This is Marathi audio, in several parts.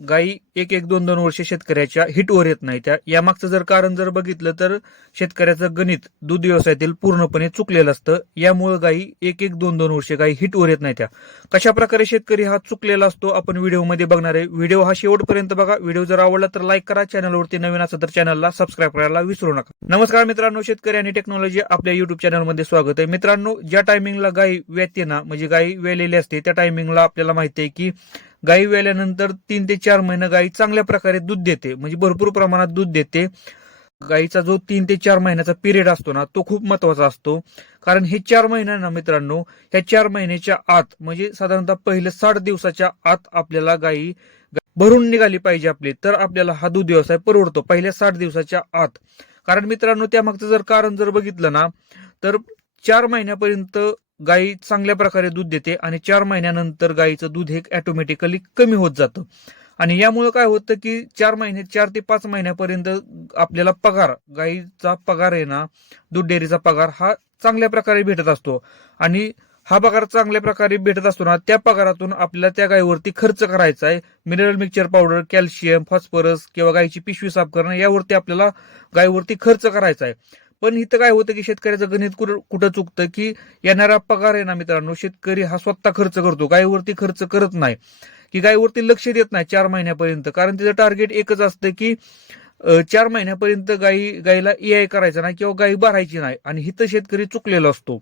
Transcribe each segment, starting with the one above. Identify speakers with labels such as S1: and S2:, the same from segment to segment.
S1: गायी एक एक दोन दोन वर्ष शेतकऱ्याच्या हिटवर येत नाही. त्या यामागचं जर कारण जर बघितलं तर शेतकऱ्याचं गणित दूध व्यवसायातील पूर्णपणे चुकलेलं असतं. यामुळं गायी एक एक दोन दोन वर्ष गायी हिटवर येत नाही त्या. कशा प्रकारे शेतकरी हा चुकलेला असतो? आपण व्हिडिओमध्ये बघणार आहे. व्हिडिओ हा शेवटपर्यंत बघा. व्हिडिओ जर आवडला तर लाईक करा. चॅनलवरती नवीन असेल तर चॅनलला सबस्क्राईब करायला विसरू नका. नमस्कार मित्रांनो. शेतकरी आणि टेक्नॉलॉजी आपल्या युट्यूब चॅनलमध्ये स्वागत आहे. मित्रांनो ज्या टायमिंगला गायी व्यते ना म्हणजे गायी वेलेली असते त्या टायमिंगला आपल्याला माहिती आहे की गाई वेल्यानंतर तीन ते चार महिने गायी चांगल्या प्रकारे दूध देते म्हणजे भरपूर प्रमाणात दूध देते. गाईचा जो तीन ते चार महिन्याचा पिरियड असतो ना तो खूप महत्त्वाचा असतो. कारण हे चार महिन्यांना मित्रांनो ह्या चार महिन्याच्या आत म्हणजे साधारणतः पहिले साठ दिवसाच्या आत आपल्याला गायी भरून निघाली पाहिजे आपली तर आपल्याला हा दूध व्यवसाय परवडतो पहिल्या साठ दिवसाच्या आत. कारण मित्रांनो त्यामागचं जर कारण जर बघितलं ना तर चार महिन्यापर्यंत गाई चांगल्या प्रकारे दूध देते आणि चार महिन्यानंतर गाईचं दूध हे ॲटोमॅटिकली कमी होत जातं. आणि यामुळे काय होतं की चार महिने चार ते पाच महिन्यापर्यंत आपल्याला पगार गाईचा पगार आहे ना दूध डेअरीचा पगार हा चांगल्या प्रकारे भेटत असतो. आणि हा पगार चांगल्या प्रकारे भेटत असतो ना त्या पगारातून आपल्याला त्या गायीवरती खर्च करायचा आहे. Mineral mixture powder calcium phosphorus किंवा गायीची पिशवी साफ करणं यावरती आपल्याला गायीवरती खर्च करायचा आहे. पण इथं काय होतं की शेतकऱ्याचं गणित कुठं कुठं चुकतं की येणारा पगार आहे ना मित्रांनो शेतकरी हा स्वतः खर्च करतो गायीवरती खर्च करत नाही. की गायीवरती लक्ष देत नाही चार महिन्यापर्यंत कारण तिचं टार्गेट एकच असतं की चार महिन्यापर्यंत गायी गायीला ए आय करायचं नाही किंवा गायी भरायची नाही आणि हिथं शेतकरी चुकलेला असतो.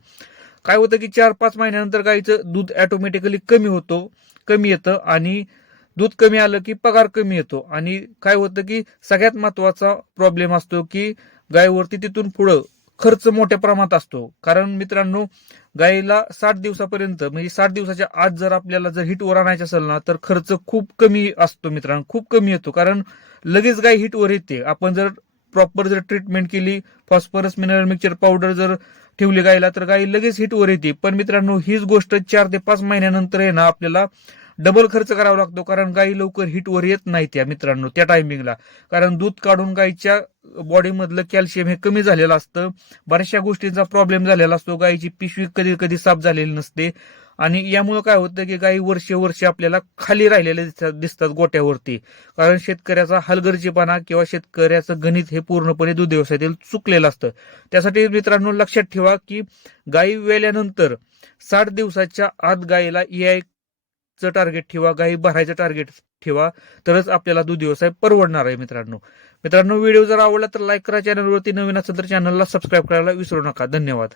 S1: काय होतं की चार पाच महिन्यानंतर गायीचं दूध ऑटोमॅटिकली कमी होतो कमी येतं आणि दूध कमी आलं की पगार कमी येतो. आणि काय होतं की सगळ्यात महत्त्वाचा प्रॉब्लेम असतो की गायीवरती तिथून पुढं खर्च मोठ्या प्रमाणात असतो. कारण मित्रांनो गायीला साठ दिवसापर्यंत म्हणजे साठ दिवसाच्या आत जर आपल्याला जर हिटवर आणायचं असेल ना तर खर्च खूप कमी असतो मित्रांनो खूप कमी येतो. कारण लगेच गाय हिटवर येते. आपण जर प्रॉपर जर ट्रीटमेंट केली फॉस्फरस मिनरल मिक्सचर पावडर जर ठेवली गायला तर गाय लगेच हिटवर येते. पण मित्रांनो हीच गोष्ट चार ते पाच महिन्यानंतर आहे ना आपल्याला डबल खर्च करावा लागतो कारण गाई लवकर हिटवर येत नाही त्या मित्रांनो त्या टायमिंगला कारण दूध काढून गायीच्या बॉडीमधलं कॅल्शियम हे कमी झालेलं असतं. बऱ्याचशा गोष्टींचा प्रॉब्लेम झालेला असतो. गायीची पिशवी कधी कधी साफ झालेली नसते. आणि यामुळे काय होतं की गायी वर्षे वर्षे आपल्याला खाली राहिलेले दिसतात दिसतात गोट्यावरती. कारण शेतकऱ्याचा हलगर्जीपणा किंवा शेतकऱ्याचं गणित हे पूर्णपणे दूध व्यवसायातील चुकलेलं असतं. त्यासाठी मित्रांनो लक्षात ठेवा की गायी वेल्यानंतर साठ दिवसाच्या आत गायीला ए चं टार्गेट ठेवा गाई भरायचं टार्गेट ठेवा तरच आपल्याला दूध व्यवसाय परवडणार आहे मित्रांनो. मित्रांनो व्हिडिओ जर आवडला तर लाईक करा चॅनलवरती नवीन असेल तर चॅनलला सबस्क्राईब करायला विसरू नका. धन्यवाद.